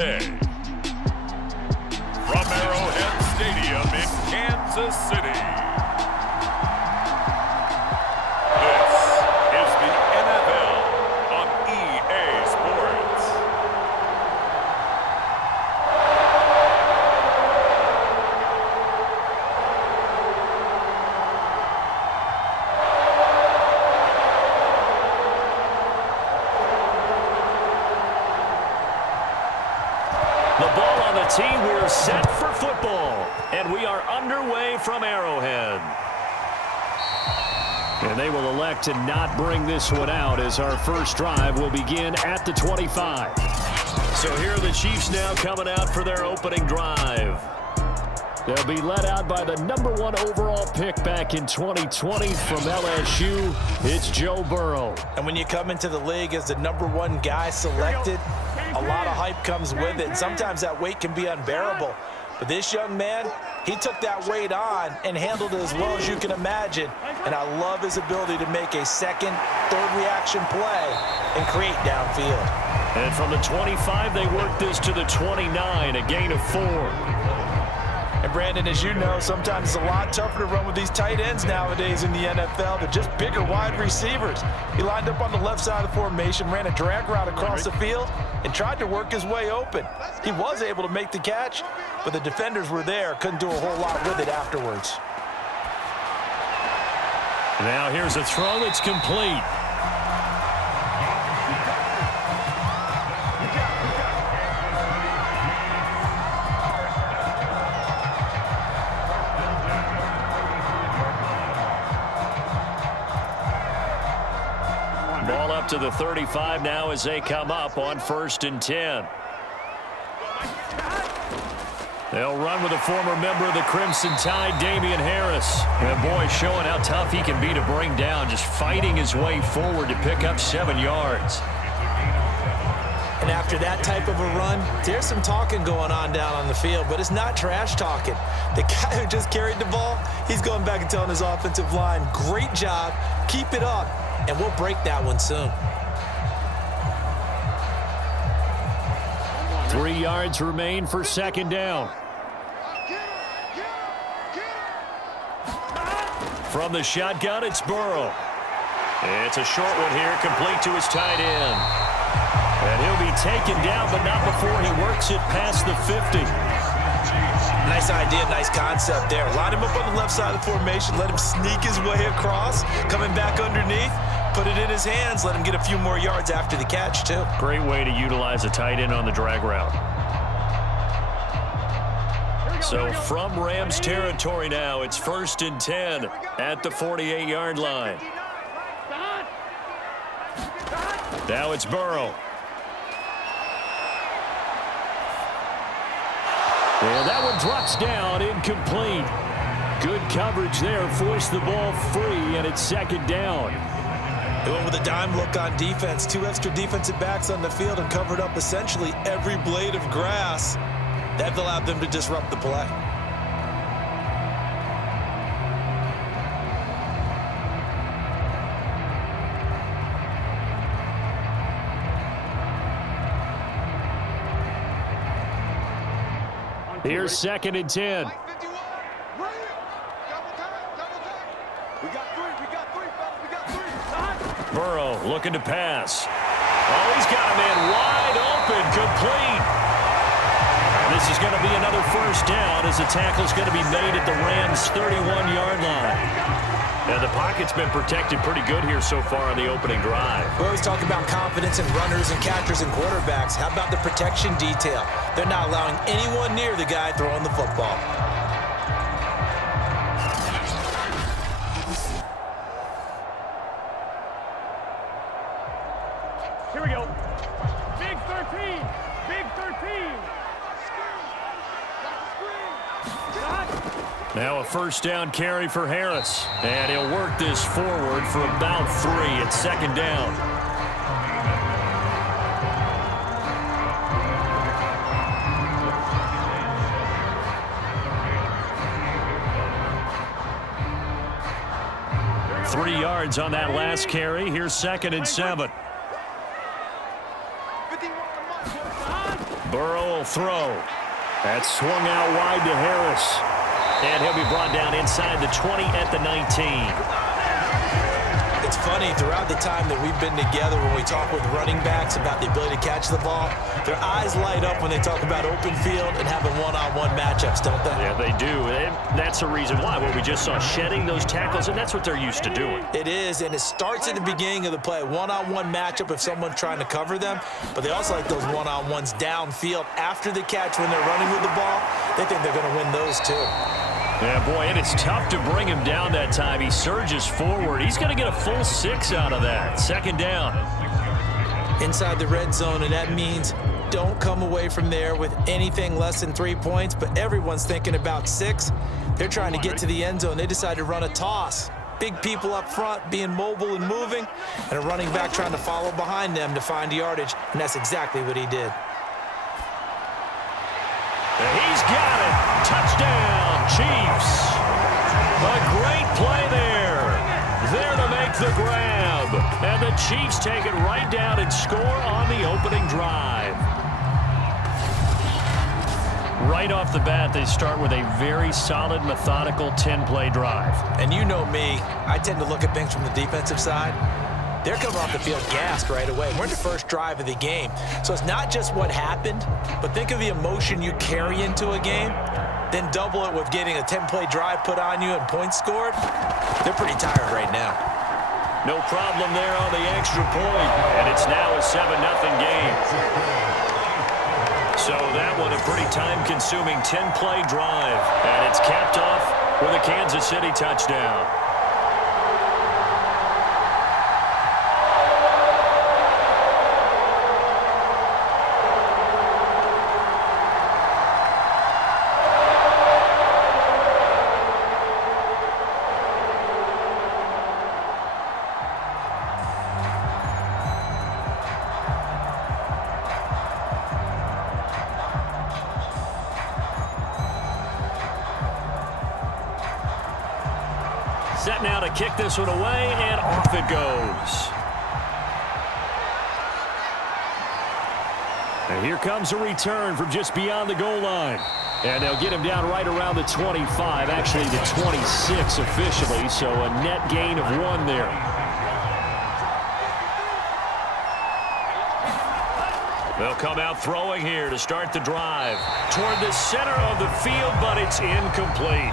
From Arrowhead Stadium in Kansas City, this is the NFL on EA Sports. The ball on the tee, we're set for football, and we are underway from Arrowhead. And they will elect to not bring this one out as our first drive will begin at the 25. So here are the Chiefs now coming out for their opening drive. They'll be led out by the #1 overall pick back in 2020 from LSU. It's Joe Burrow. And when you come into the league as the #1 guy selected, a lot of hype comes with it. And sometimes that weight can be unbearable. But this young man, he took that weight on and handled it as well as you can imagine. And I love his ability to make a second, third reaction play and create downfield. And from the 25, they work this to the 29, a gain of 4. And Brandon, as you know, sometimes it's a lot tougher to run with these tight ends nowadays in the NFL. They're just bigger wide receivers. He lined up on the left side of the formation, ran a drag route across the field, and tried to work his way open. He was able to make the catch, but the defenders were there, couldn't do a whole lot with it afterwards. Now here's a throw that's complete. Ball up to the 35 now as they come up on 1st and 10. They'll run with a former member of the Crimson Tide, Damian Harris. And boy, showing how tough he can be to bring down, just fighting his way forward to pick up 7 yards. And after that type of a run, there's some talking going on down on the field, but it's not trash talking. The guy who just carried the ball, he's going back and telling his offensive line, great job, keep it up, and we'll break that one soon. 3 yards remain for 2nd down. From the shotgun, it's Burrow. It's a short one here, complete to his tight end. And he'll be taken down, but not before he works it past the 50. Nice idea, nice concept there. Line him up on the left side of the formation, let him sneak his way across, coming back underneath, put it in his hands, let him get a few more yards after the catch, too. Great way to utilize a tight end on the drag route. So from Rams territory now, it's 1st and 10 at the 48-yard line. Now it's Burrow. And that one drops down, incomplete. Good coverage there, forced the ball free, and it's 2nd down. They went with a dime look on defense. 2 extra defensive backs on the field and covered up essentially every blade of grass. That allowed them to disrupt the play. Here's 2nd and 10. Burrow looking to pass. Oh, he's got a man wide open, complete. And this is going to be another 1st down as the tackle's going to be made at the Rams' 31-yard line. And the pocket's been protected pretty good here so far on the opening drive. We always talk about confidence in runners and catchers and quarterbacks. How about the protection detail? They're not allowing anyone near the guy throwing the football. Here we go. Big 13. Big 13. Now a 1st down carry for Harris. And he'll work this forward for about 3 at 2nd down. yards on that last carry. Here's 2nd and 7. Burrow They'll throw. That's swung out wide to Harris. And he'll be brought down inside the 20 at the 19. It's funny, throughout the time that we've been together, when we talk with running backs about the ability to catch the ball, their eyes light up when they talk about open field and having one-on-one matchups, don't they? Yeah, they do. And that's the reason why. Well, we just saw shedding those tackles, and that's what they're used to doing. It is, and it starts at the beginning of the play. One-on-one matchup if someone's trying to cover them, but they also like those one-on-ones downfield after the catch when they're running with the ball. They think they're going to win those too. Yeah, boy, and it's tough to bring him down that time. He surges forward. He's going to get a full 6 out of that. Second down. Inside the red zone, and that means don't come away from there with anything less than 3 points, but everyone's thinking about 6. They're trying to get to the end zone. They decide to run a toss. Big people up front being mobile and moving, and a running back trying to follow behind them to find yardage, and that's exactly what he did. He's got it. Touchdown, Chiefs. A great play there. There to make the grab. And the Chiefs take it right down and score on the opening drive. Right off the bat, they start with a very solid, methodical 10-play drive. And you know me, I tend to look at things from the defensive side. They're coming off the field gassed right away. We're in the first drive of the game. So it's not just what happened, but think of the emotion you carry into a game, then double it with getting a 10-play drive put on you and points scored. They're pretty tired right now. No problem there on the extra point, and it's now a 7-0 game. So that one a pretty time-consuming 10-play drive, and it's capped off with a Kansas City touchdown. Set now to kick this one away, and off it goes. And here comes a return from just beyond the goal line. And they'll get him down right around the 25, actually the 26 officially, so a net gain of 1 there. They'll come out throwing here to start the drive. Toward the center of the field, but it's incomplete.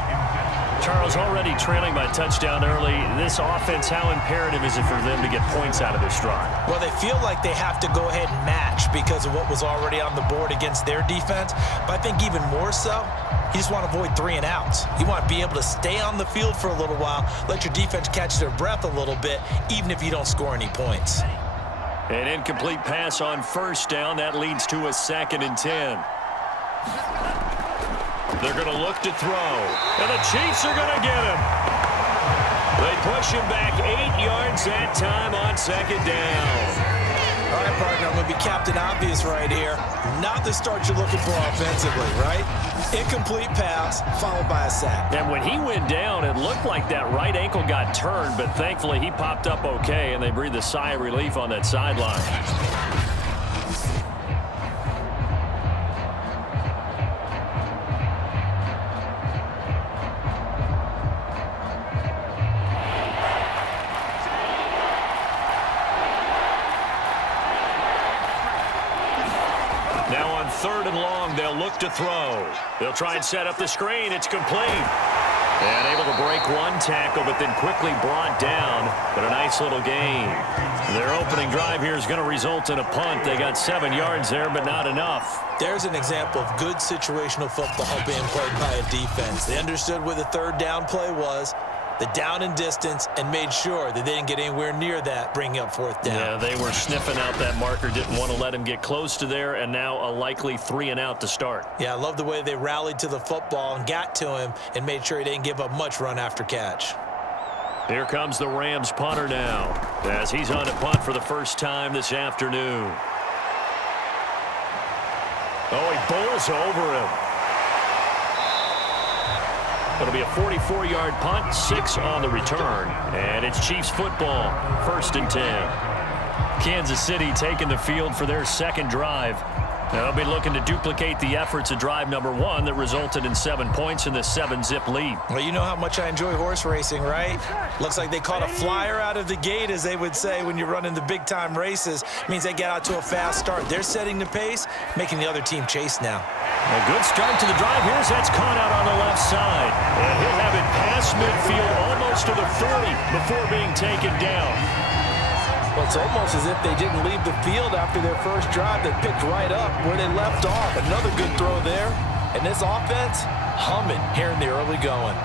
Charles, already trailing by touchdown early. This offense, how imperative is it for them to get points out of this drive? Well, they feel like they have to go ahead and match because of what was already on the board against their defense. But I think even more so, you just want to avoid 3 and outs. You want to be able to stay on the field for a little while, let your defense catch their breath a little bit, even if you don't score any points. An incomplete pass on first down. That leads to a 2nd and 10. They're going to look to throw. And the Chiefs are going to get him. They push him back 8 yards that time on 2nd down. All right, partner, I'm going to be Captain Obvious right here. Not the start you're looking for offensively, right? Incomplete pass followed by a sack. And when he went down, it looked like that right ankle got turned, but thankfully he popped up okay, and they breathed a sigh of relief on that sideline. Now on 3rd and long, they'll look to throw. They'll try and set up the screen. It's complete. And able to break 1 tackle, but then quickly brought down. But a nice little gain. Their opening drive here is going to result in a punt. They got 7 yards there, but not enough. There's an example of good situational football being played by a defense. They understood where the 3rd down play was, the down and distance, and made sure that they didn't get anywhere near that, bringing up 4th down. Yeah, they were sniffing out that marker, didn't want to let him get close to there, and now a likely 3 and out to start. Yeah, I love the way they rallied to the football and got to him and made sure he didn't give up much run after catch. Here comes the Rams punter now, as he's on a punt for the first time this afternoon. Oh, he bowls over him. It'll be a 44-yard punt, 6 on the return, and it's Chiefs football, 1st and 10. Kansas City taking the field for their 2nd drive. They'll be looking to duplicate the efforts of drive number 1 that resulted in 7 points in this 7-zip lead. Well, you know how much I enjoy horse racing, right? Looks like they caught a flyer out of the gate, as they would say when you're running the big-time races. Means they get out to a fast start. They're setting the pace, making the other team chase now. A good start to the drive. Here's that's caught out on the left side. And he'll have it past midfield almost to the 40 before being taken down. Well, it's almost as if they didn't leave the field after their first drive. They picked right up where they left off. Another good throw there. And this offense, humming here in the early going.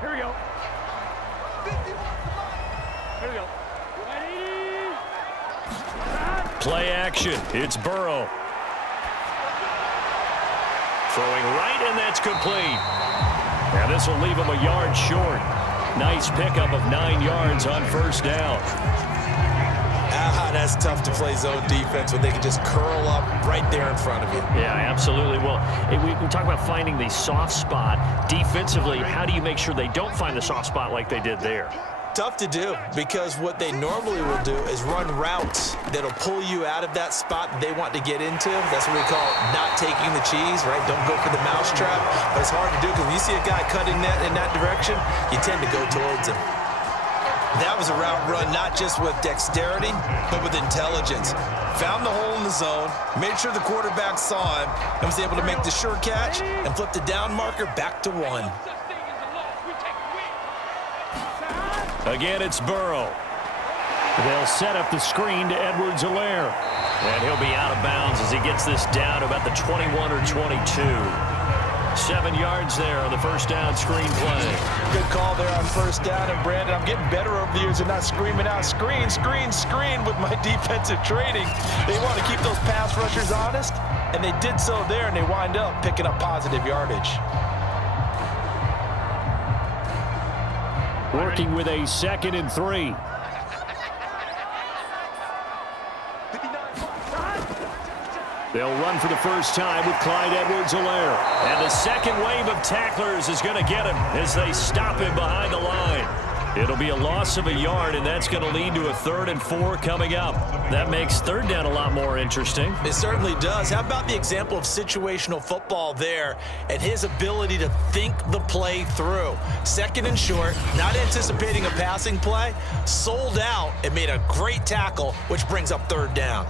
Here we go. Here we go. Play action. It's Burrow. Throwing right, and that's complete. Now this will leave him a yard short. Nice pickup of 9 yards on first down. That's tough to play zone defense when they can just curl up right there in front of you. Yeah, absolutely. Well, we talk about finding the soft spot. Defensively, how do you make sure they don't find the soft spot like they did there? Tough to do, because what they normally will do is run routes that'll pull you out of that spot that they want to get into. That's what we call not taking the cheese, right? Don't go for the mousetrap. But it's hard to do because when you see a guy cutting that in that direction, you tend to go towards him. That was a route run not just with dexterity, but with intelligence. Found the hole in the zone, made sure the quarterback saw him, and was able to make the sure catch and flip the down marker back to 1. Again, it's Burrow. They'll set up the screen to Edwards-Helaire. And he'll be out of bounds as he gets this down to about the 21 or 22. 7 yards there on the first down screen play. Good call there on first down. And Brandon, I'm getting better over the years and not screaming out screen, screen, screen with my defensive training. They want to keep those pass rushers honest, and they did so there, and they wind up picking up positive yardage. Working with a 2nd and 3. They'll run for the first time with Clyde Edwards-Helaire. And the second wave of tacklers is going to get him as they stop him behind the line. It'll be a loss of a yard, and that's going to lead to a 3rd and 4 coming up. That makes third down a lot more interesting. It certainly does. How about the example of situational football there and his ability to think the play through? 2nd and short, not anticipating a passing play, sold out and made a great tackle, which brings up 3rd down.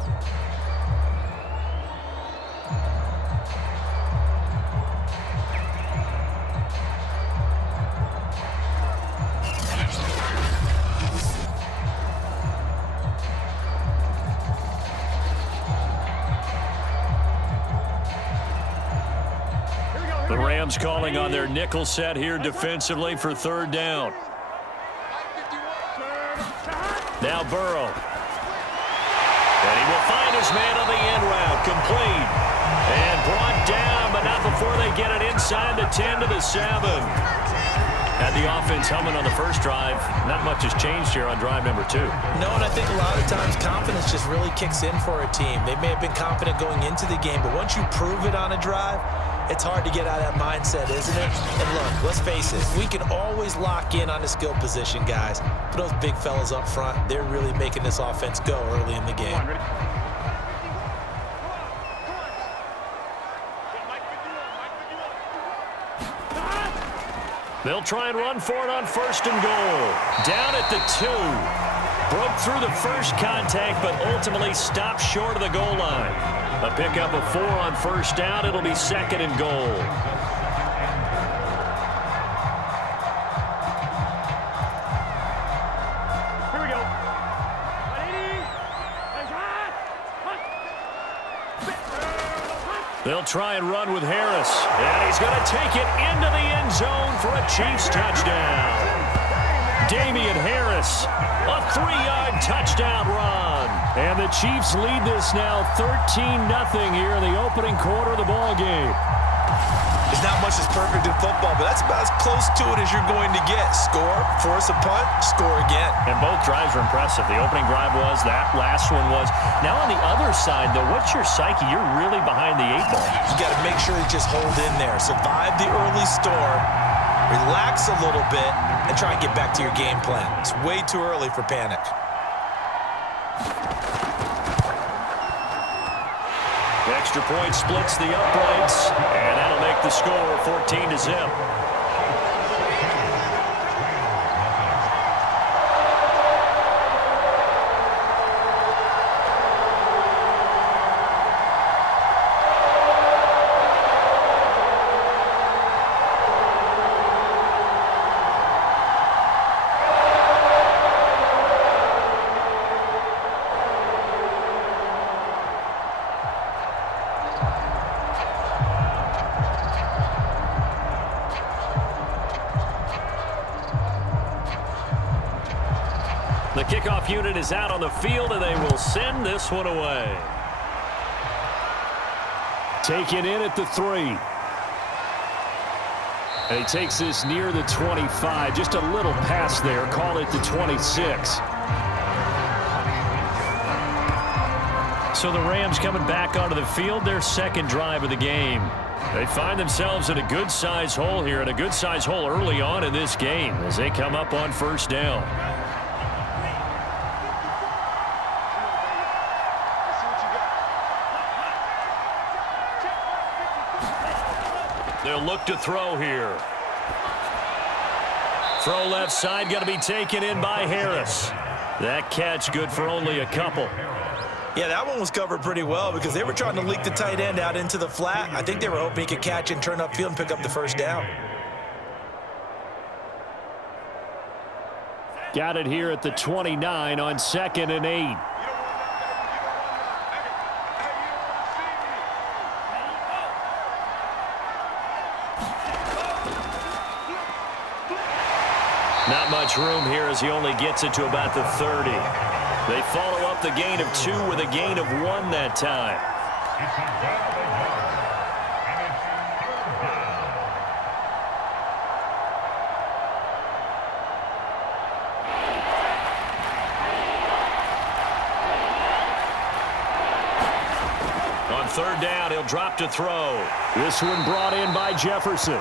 The Rams calling on their nickel set here defensively for 3rd down. Now Burrow. And he will find his man on the end route. Complete. And brought down, but not before they get it inside the 10 to the 7. Had the offense humming on the first drive. Not much has changed here on drive number 2. No, and I think a lot of times confidence just really kicks in for a team. They may have been confident going into the game, but once you prove it on a drive, it's hard to get out of that mindset, isn't it? And look, let's face it, we can always lock in on the skill position, guys. But those big fellas up front, they're really making this offense go early in the game. They'll try and run for it on 1st and goal. Down at the 2. Broke through the first contact, but ultimately stopped short of the goal line. A pickup of 4 on 1st down. It'll be 2nd and goal. Here we go. They'll try and run with Harris. And he's going to take it into the end zone for a Chiefs touchdown. Damian Harris, a 3-yard touchdown run. And the Chiefs lead this now 13-0 here in the opening quarter of the ball game. There's not much that's perfect in football, but that's about as close to it as you're going to get. Score, force a punt, score again. And both drives were impressive. The opening drive was, that last one was. Now on the other side, though, what's your psyche? You're really behind the 8-ball. You got to make sure you just hold in there. Survive the early storm, relax a little bit, and try and get back to your game plan. It's way too early for panic. The extra point splits the uprights, and that'll make the score 14-0. The kickoff unit is out on the field, and they will send this one away. Taken in at the 3. And he takes this near the 25. Just a little pass there. Call it the 26. So the Rams coming back onto the field, their second drive of the game. They find themselves in a good-sized hole here, and a good-sized hole early on in this game as they come up on first down. They'll look to throw here. Throw left side, going to be taken in by Harris. That catch good for only a couple. Yeah, that one was covered pretty well because they were trying to leak the tight end out into the flat. I think they were hoping he could catch and turn upfield and pick up the first down. Got it here at the 29 on 2nd and 8. Not much room here as he only gets it to about the 30. They follow up the gain of 2 with a gain of 1 that time. On 3rd down, he'll drop to throw. This one brought in by Jefferson.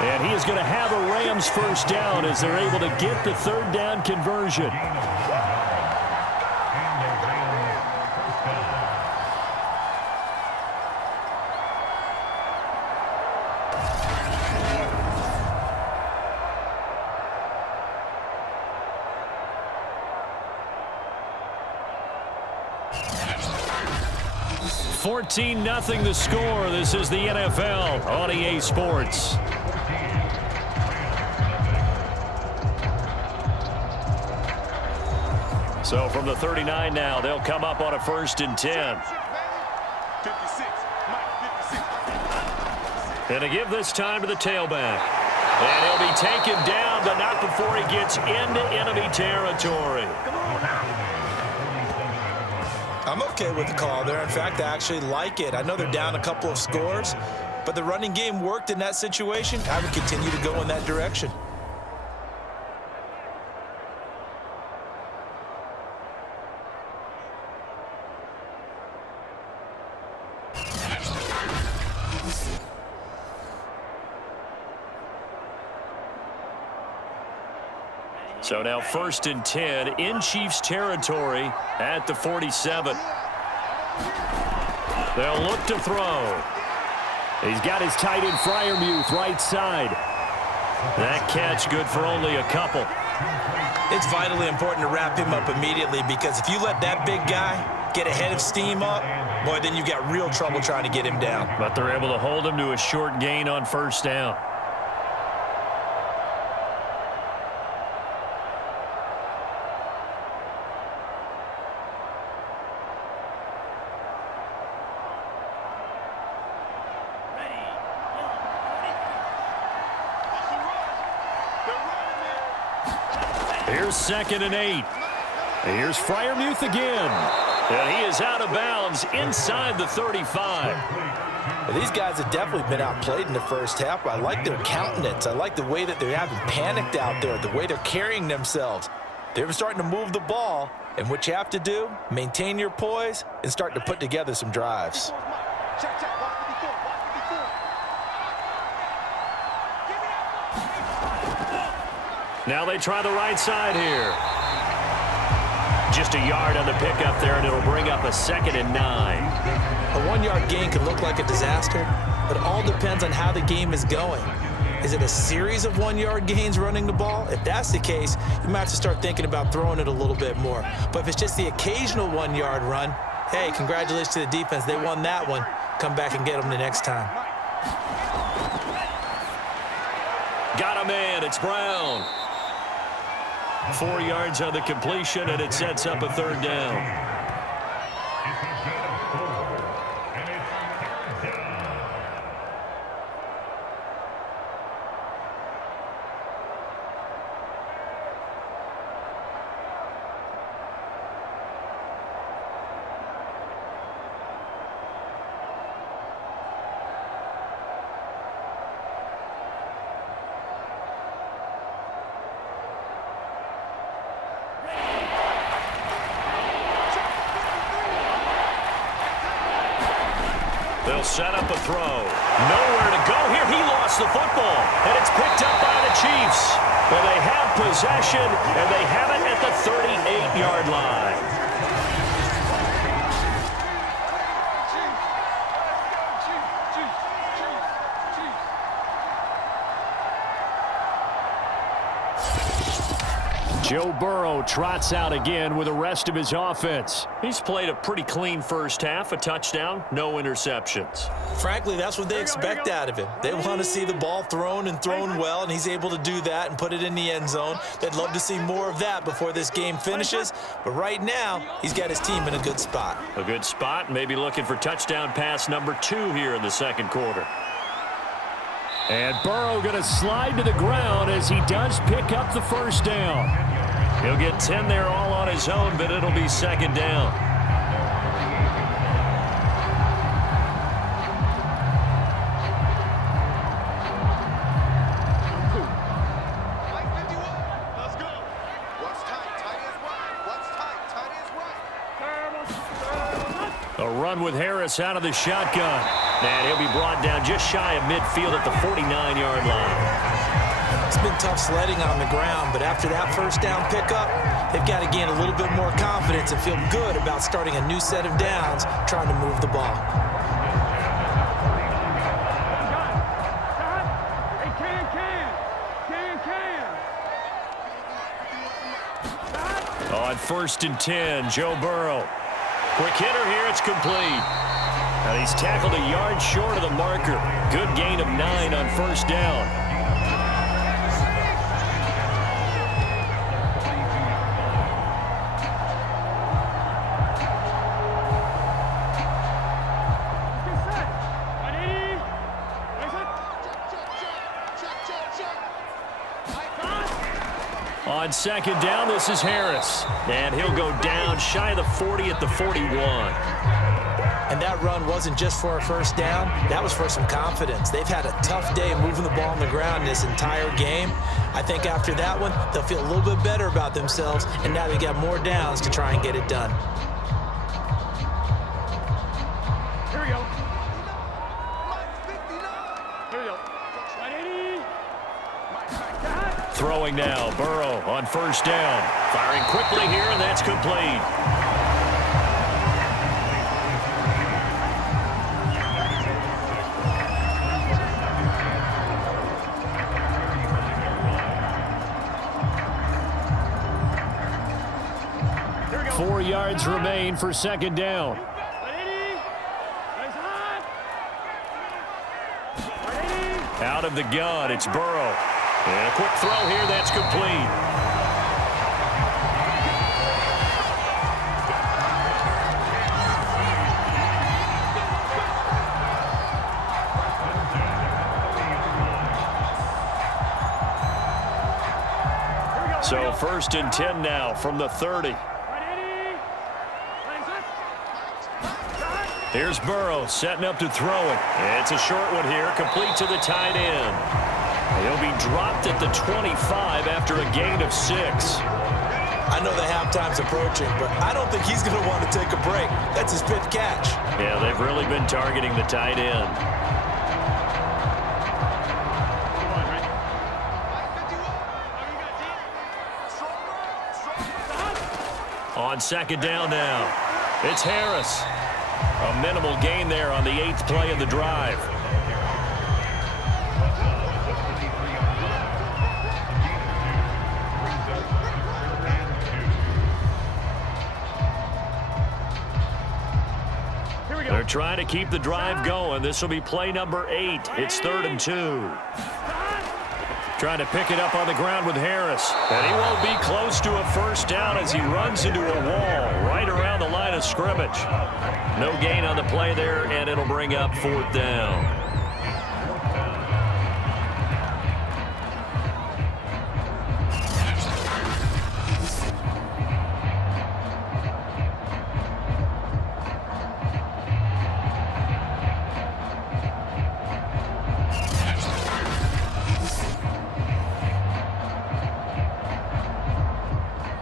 And he is going to have a Rams first down as they're able to get the 3rd down conversion. $14-0 the score. This is the NFL on EA Sports. So from the 39 now, they'll come up on a 1st and 10. 56, Mike, 56. And to give this time to the tailback. And he'll be taken down, but not before he gets into enemy territory. I'm okay with the call there. In fact, I actually like it. I know they're down a couple of scores, but the running game worked in that situation. I would continue to go in that direction. So now 1st and 10 in Chiefs territory at the 47. They'll look to throw. He's got his tight end Freiermuth right side. That catch good for only a couple. It's vitally important to wrap him up immediately because if you let that big guy get ahead of steam up, boy, then you got real trouble trying to get him down. But they're able to hold him to a short gain on 1st down. Here's 2nd and 8. Here's Freiermuth again. And he is out of bounds inside the 35. Well, these guys have definitely been outplayed in the first half, but I like their countenance. I like the way that they haven't panicked out there, the way they're carrying themselves. They're starting to move the ball, and what you have to do, maintain your poise and start to put together some drives. Now they try the right side here. Just a yard on the pickup there, and it'll bring up a 2nd and 9. A 1-yard gain can look like a disaster, but it all depends on how the game is going. Is it a series of 1-yard gains running the ball? If that's the case, you might have to start thinking about throwing it a little bit more. But if it's just the occasional 1-yard run, hey, congratulations to the defense. They won that one. Come back and get them the next time. Got a man. It's Brown. 4 yards on the completion, and it sets up a 3rd down. They'll set up a throw. Nowhere to go here. He lost the football, and it's picked up by the Chiefs. Well, they have possession, and they have it at the 38-yard line. Joe Burrow trots out again with the rest of his offense. He's played a pretty clean first half, a touchdown, no interceptions. Frankly, that's what they expect out of him. They want to see the ball thrown and thrown well, and he's able to do that and put it in the end zone. They'd love to see more of that before this game finishes, but right now, he's got his team in a good spot. A good spot, maybe looking for touchdown pass number 2 here in the second quarter. And Burrow going to slide to the ground as he does pick up the first down. He'll get 10 there all on his own, but it'll be 2nd down. Let's go. What's tight? Tight is right. What's tight? Tight is right. A run with Harris out of the shotgun. And he'll be brought down just shy of midfield at the 49-yard line. It's been tough sledding on the ground, but after that first down pickup, they've got to gain a little bit more confidence and feel good about starting a new set of downs, trying to move the ball. On 1st and 10, Joe Burrow. Quick hitter here, it's complete. And he's tackled a yard short of the marker. Good gain of 9 on 1st down. On 2nd down, this is Harris. And he'll go down shy of the 40 at the 41. And that run wasn't just for a first down. That was for some confidence. They've had a tough day moving the ball on the ground this entire game. I think after that one, they'll feel a little bit better about themselves, and now they got more downs to try and get it done. Here we go. Here we go. Throwing now, Burrow on 1st down. Firing quickly here, and that's complete. Here we go. 4 yards remain for 2nd down. Out of the gun, it's Burrow. And a quick throw here, that's complete. So 1st and 10 now from the 30. Here's Burrow setting up to throw it. It's a short one here, complete to the tight end. He'll be dropped at the 25 after a gain of 6. I know the halftime's approaching, but I don't think he's going to want to take a break. That's his 5th catch. Yeah, they've really been targeting the tight end. On second down now, it's Harris. A minimal gain there on the 8th play of the drive. They're trying to keep the drive going. This will be play number 8. It's 3rd and 2. Trying to pick it up on the ground with Harris. And he won't be close to a first down as he runs into a wall right around the line of scrimmage. No gain on the play there, and it'll bring up 4th down.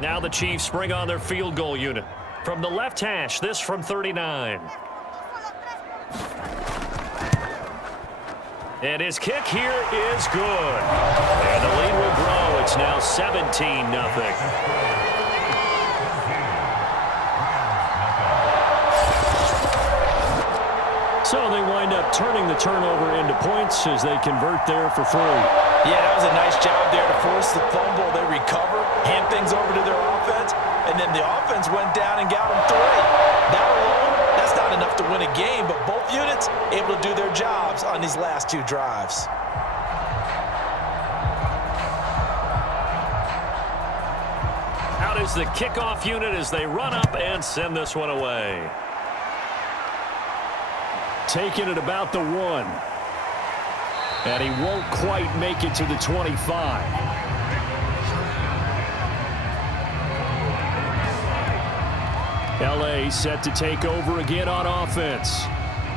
Now the Chiefs bring on their field goal unit. From the left hash, this from 39. And his kick here is good. And the lead will grow. It's now 17-0. So they wind up turning the turnover into points as they convert there for 3. Yeah, that was a nice job there to force the fumble. They recover, hand things over to their offense, and then the offense went down and got them 3. That alone, that's not enough to win a game, but both units able to do their jobs on these last 2 drives. Out is the kickoff unit as they run up and send this one away. Taking it about the 1. And he won't quite make it to the 25. LA set to take over again on offense.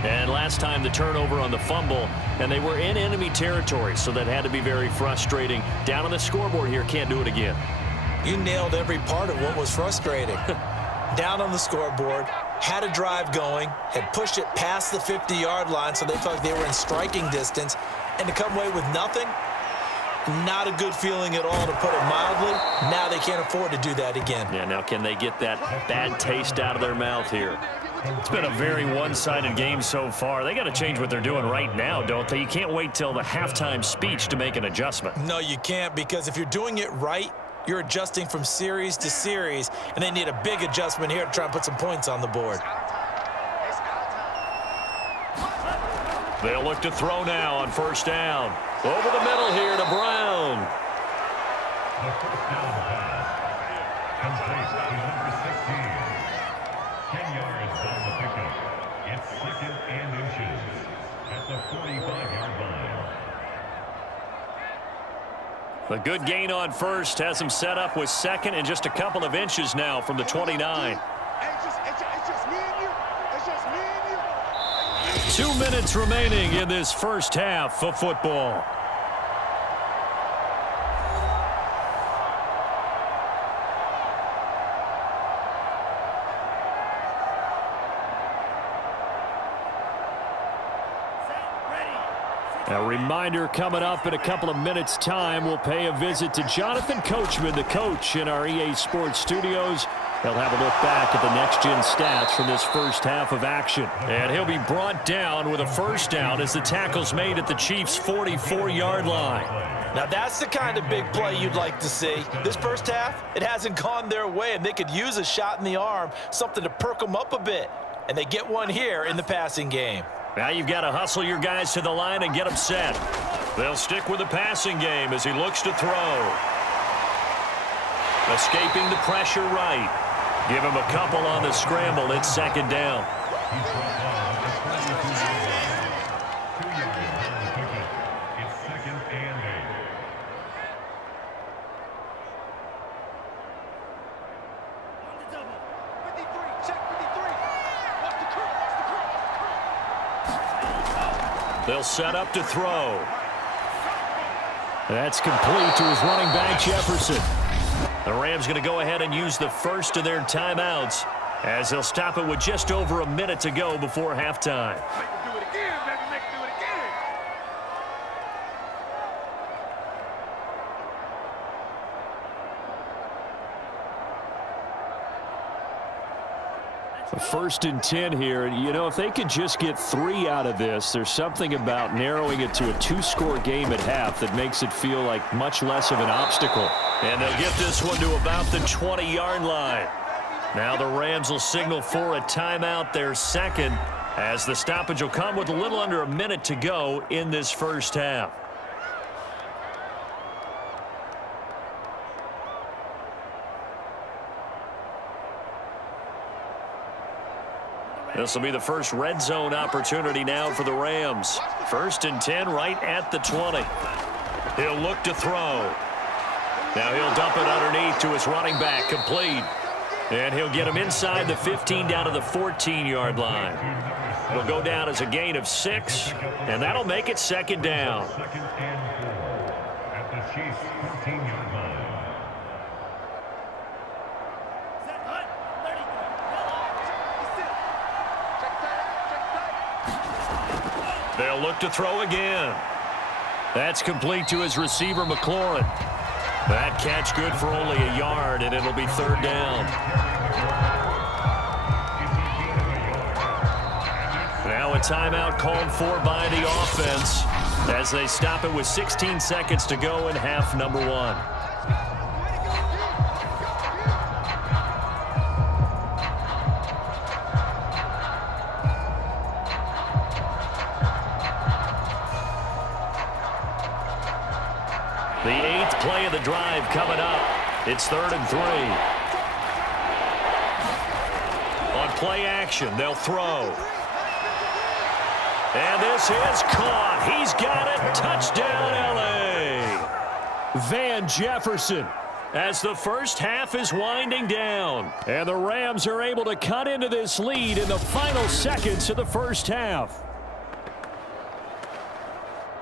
And last time the turnover on the fumble, and they were in enemy territory, so that had to be very frustrating. Down on the scoreboard here, can't do it again. You nailed every part of what was frustrating. Down on the scoreboard, had a drive going, had pushed it past the 50-yard line so they felt like they were in striking distance, and to come away with nothing, not a good feeling at all, to put it mildly. Now they can't afford to do that again. Yeah, now can they get that bad taste out of their mouth here? It's been a very one-sided game so far. They got to change what they're doing right now, don't they? You can't wait till the halftime speech to make an adjustment. No, you can't, because if you're doing it right, you're adjusting from series to series, and they need a big adjustment here to try and put some points on the board. They'll look to throw now on first down. Over the middle here to Brown. The first down pass completes to number 16. 10 yards on the pickup. It's 2nd and inches at the 45-yard line. A good gain on first has him set up with 2nd and just a couple of inches now from the 29. It's just me and you. It's just me and you. 2 minutes remaining in this first half of football. A reminder coming up in a couple of minutes' time. We'll pay a visit to Jonathan Coachman, the coach in our EA Sports studios. He'll have a look back at the next-gen stats from this first half of action. And he'll be brought down with a first down as the tackle's made at the Chiefs' 44-yard line. Now that's the kind of big play you'd like to see. This first half, it hasn't gone their way, and they could use a shot in the arm, something to perk them up a bit. And they get one here in the passing game. Now you've got to hustle your guys to the line and get them set. They'll stick with the passing game as he looks to throw. Escaping the pressure right. Give him a couple on the scramble. It's 2nd down. It's 2nd and 8. Check 53. Watch the cross. They'll set up to throw. That's complete to his running back, Jefferson. The Rams going to go ahead and use the first of their timeouts as they'll stop it with just over a minute to go before halftime. Make them do it again, baby. Make them do it again. First and 10 here. You know, if they could just get 3 out of this, there's something about narrowing it to a 2-score game at half that makes it feel like much less of an obstacle. And they'll get this one to about the 20-yard line. Now the Rams will signal for a timeout, their second, as the stoppage will come with a little under a minute to go in this first half. This will be the first red zone opportunity now for the Rams. First and 10 right at the 20. He'll look to throw. Now he'll dump it underneath to his running back, complete. And he'll get him inside the 15 down to the 14-yard line. It'll go down as a gain of 6, and that'll make it second down. Second and 4 at the Chiefs' 14-yard line. They'll look to throw again. That's complete to his receiver, McLaurin. That catch good for only a yard, and it'll be third down. Now a timeout called for by the offense as they stop it with 16 seconds to go in half number 1. The 8th play of the drive coming up. It's 3rd and 3. On play action, they'll throw. And this is caught. He's got it. Touchdown, L.A. Van Jefferson as the first half is winding down. And the Rams are able to cut into this lead in the final seconds of the first half.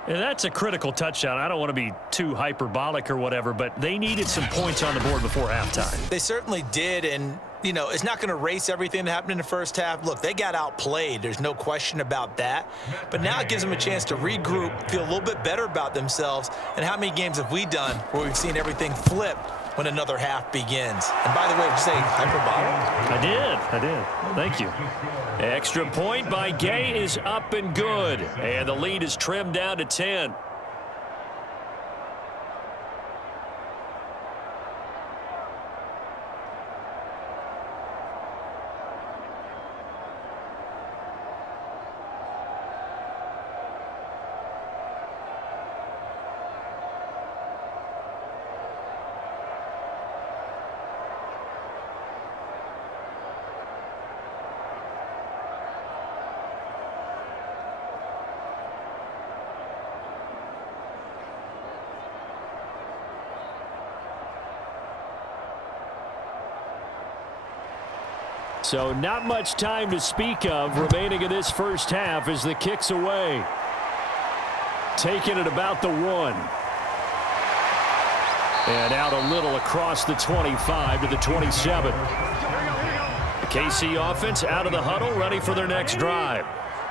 And that's a critical touchdown. I don't want to be too hyperbolic or whatever, but they needed some points on the board before halftime. They certainly did, and, you know, it's not going to erase everything that happened in the first half. Look, they got outplayed. There's no question about that. But now it gives them a chance to regroup, feel a little bit better about themselves. And how many games have we done where we've seen everything flip when another half begins? And by the way, did you say hyperbolic? I did. Thank you. Extra point by Gay is up and good. And the lead is trimmed down to 10. So not much time to speak of remaining in this first half as the kick's away. Taking it about the 1. And out a little across the 25 to the 27. The KC offense out of the huddle, ready for their next drive.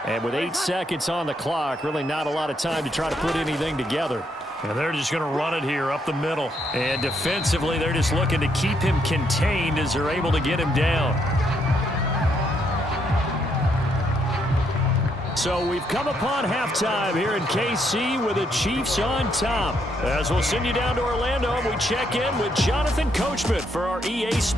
And with 8 seconds on the clock, really not a lot of time to try to put anything together. And they're just going to run it here up the middle. And defensively, they're just looking to keep him contained as they're able to get him down. So we've come upon halftime here in KC with the Chiefs on top. As we'll send you down to Orlando, we check in with Jonathan Coachman for our EA Sports.